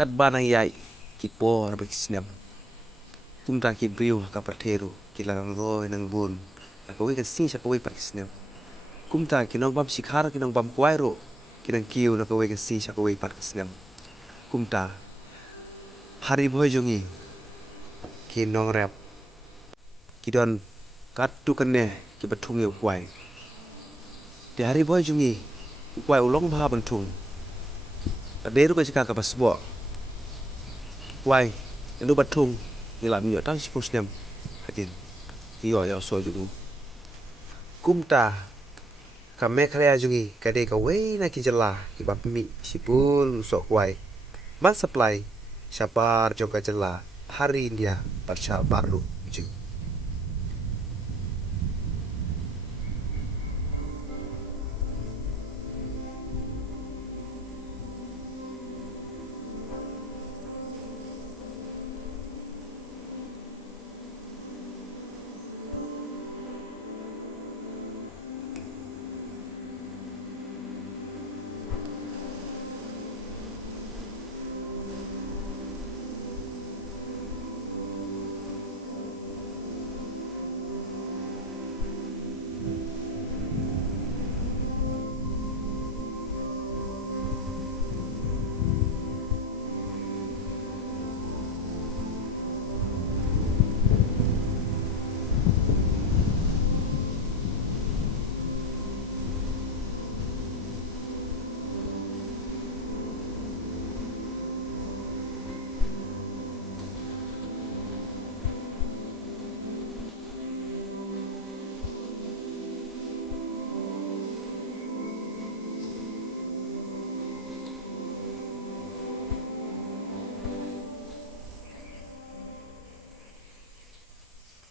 kat banayai ki por ba kisnem kumta ki briu ka patero ki lang roi nang bun ka wi ka si sa ka wi pa kisnem kumta ki nong bam sikhar ki nong bam kwairo ki nang kiu na ka wi ka si sa ka wi pa kisnem kumta hari boy jungi ki nong rap ki don kat tu kan ne ki batung yo kwai di hari boy jungi kwai ulong ba bang tung deru ka sika ka basbo kwai ndu batung ni la mi yo tang si pusnem hatin yo yo so jugu kumta ka me krea jungi ka de ka we na ki jala ki bap mi sipul so kwai ban supply syapar joka jala hari India parsha baru